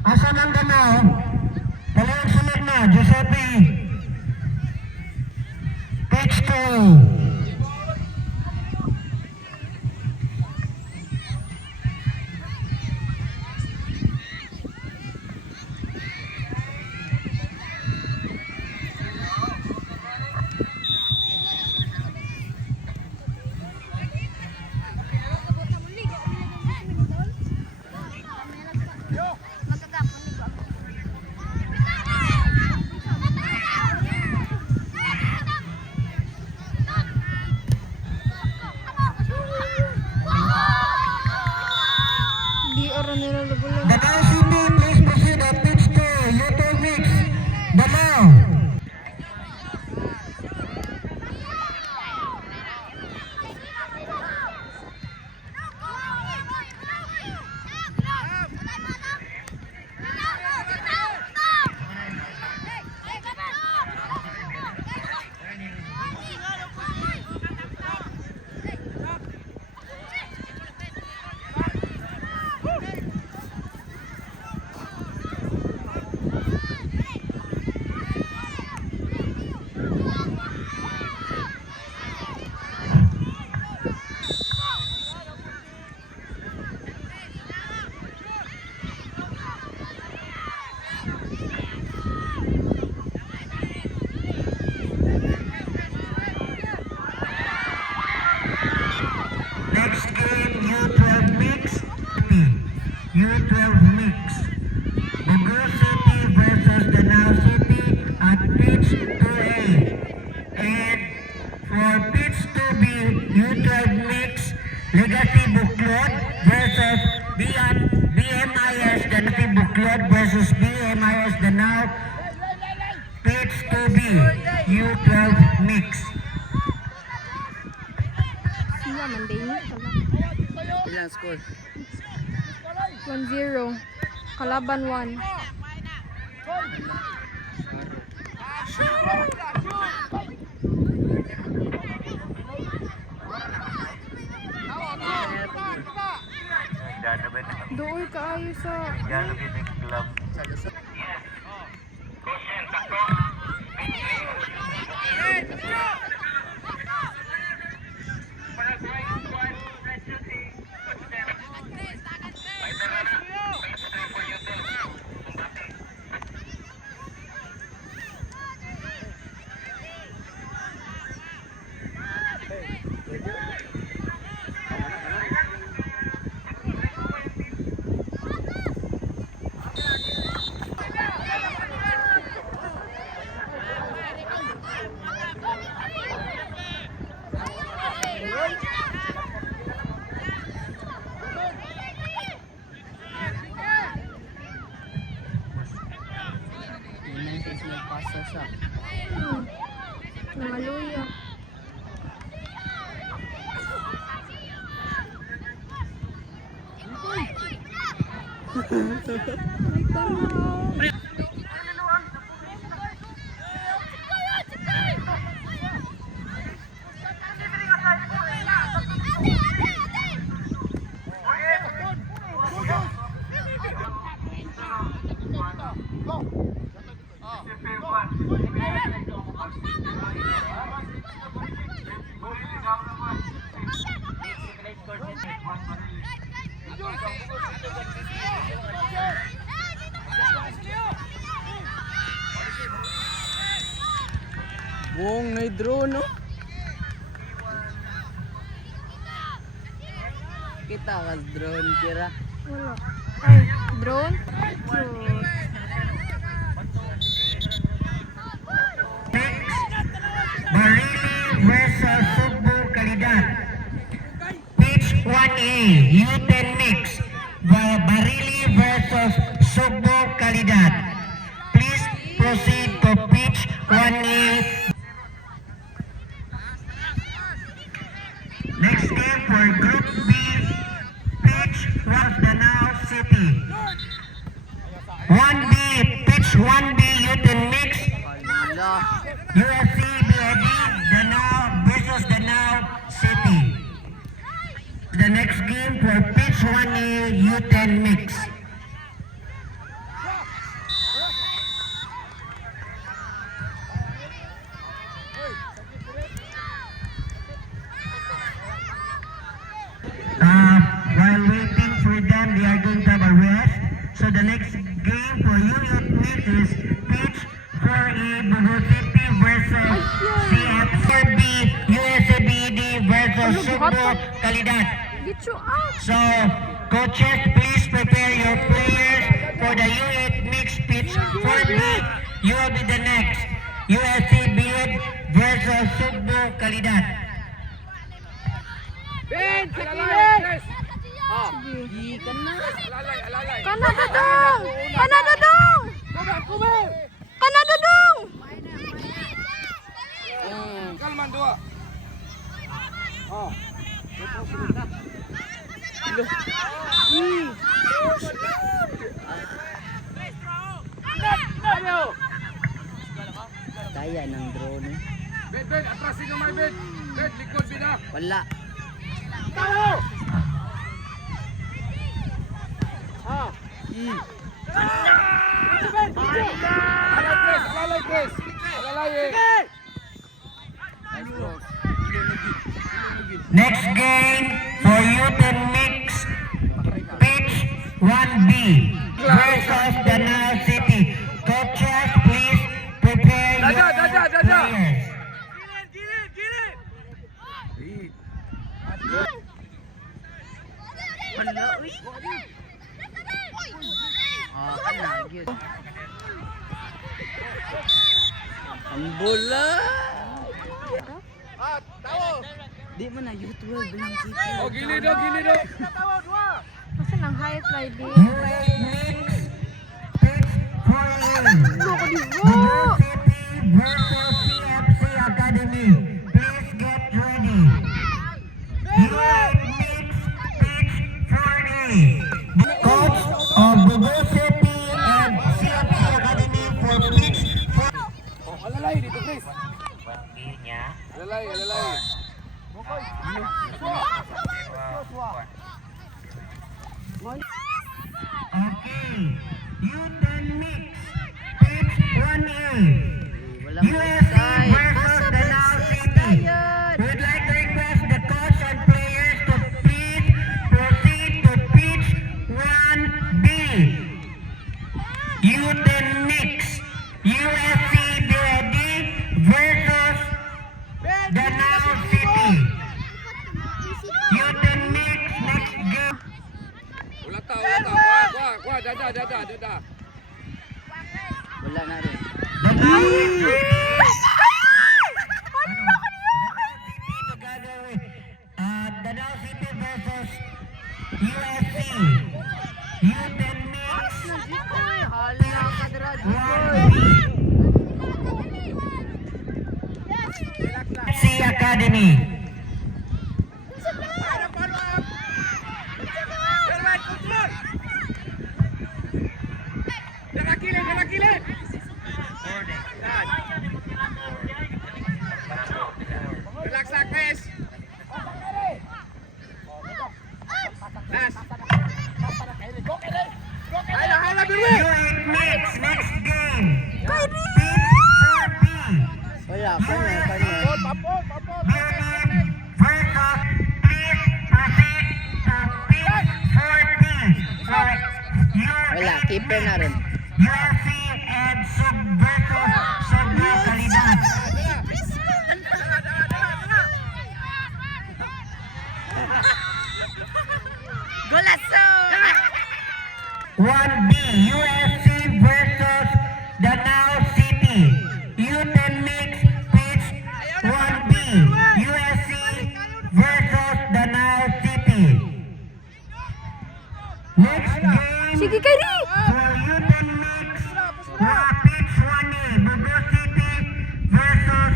Asa ng Danao? Sunod na, Giuseppe. Pitch 2. Danao City, please proceed at pitch 2. U2 mix. Danao. Next game, U12 mix. U12 mix. Bogor City versus Danao City at pitch 2A. And for pitch 2B, U12 mix, Legacy Buklod versus BMIS Legacy Buklod versus BMIS Danao. Pitch 2B, U12 mix. Ilang score? 1-0. Kalaban 1. Doon kaayo sa Maluya. Buong na drone, no? Kita ka drone, kira. Wala. Ay, drone? Cute. Barili versus Sugbo Kalidad. Pitch 1A, U10 mix. Barili versus Sugbo Kalidad. Please proceed to pitch 1A. Next game for Group B, pitch was Danao City. 1B, pitch 1B, U10 mix. USC BOD, Danao versus Danao City. The next game for pitch 1A, U10 mix. So the next game for U8 Mix is pitch 4A Bugo City versus CF4B USABD versus Subo Kalidad. Get you out. So, coaches, please prepare your players for the U8 Mix pitch 4B. You will be the next USABD versus Subo Kalidad. Ben, sa kilid! Ah, di ka na. Kanada dong! Kanada dong! Kanada dong! Kalman dua. Oh. Kaya ng drone eh. Bet, atras si kamay bet. Bet, likod bina. Wala. Tawo. Alalay Chris. Alalay eh. Nice cross. Next game for U10 Mix pitch 1B versus Danao City. Coaches, please prepare your players. Wala, uy. Ah, kana, yun. Ang bola. Di mo na YouTube bilang kita. Oh, gilid oh. Kasi nang high fly din. U8 Mix pitch 4A Bugo City versus CFC Academy. Please get ready. U8 Mix pitch 4A. Coach of Bugo City and CFC Academy for pitch 4A. Oh, alalay dito Chris. Alalay. Okay, U10 Mix pitch 1A. Walang USC offside. versus Danao City. We'd like to request the coach and players to please proceed to pitch 1B. U10 Mix USC BD versus Danao City. U10 Mix next game. Ulat ta. Kuha, dada. Wala na rin. Danao City. Together with Danao City versus USC. U10 Mix Hala ka dra, 1B. USC Academy. Kilid. Relax lang, Chris. Last. Hala, Birwi. U8 Mix next game. Pitch 4B. Wala, kanya. Papon. Bilin versus please proceed to pitch 4B. Wala, keeper na rin. USC and Sub versus Subo Kalidad. Golazo! 1B USC versus Danao City. U10 Mix pitch 1B USC versus Danao City. Next game Sige, Kyrie! for U10 Mix pitch 1A Bugo City versus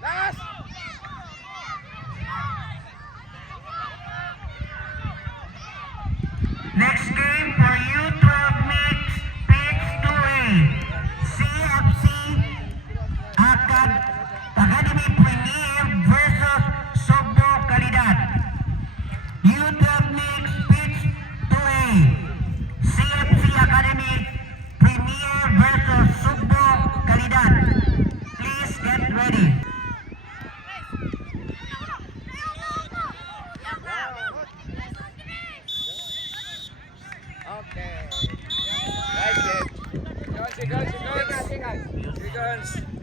Last. Next game for U12 Mix pitch 2A CFC Academy Premier versus Subo Kalidad. U12 Mix pitch 2A seconds.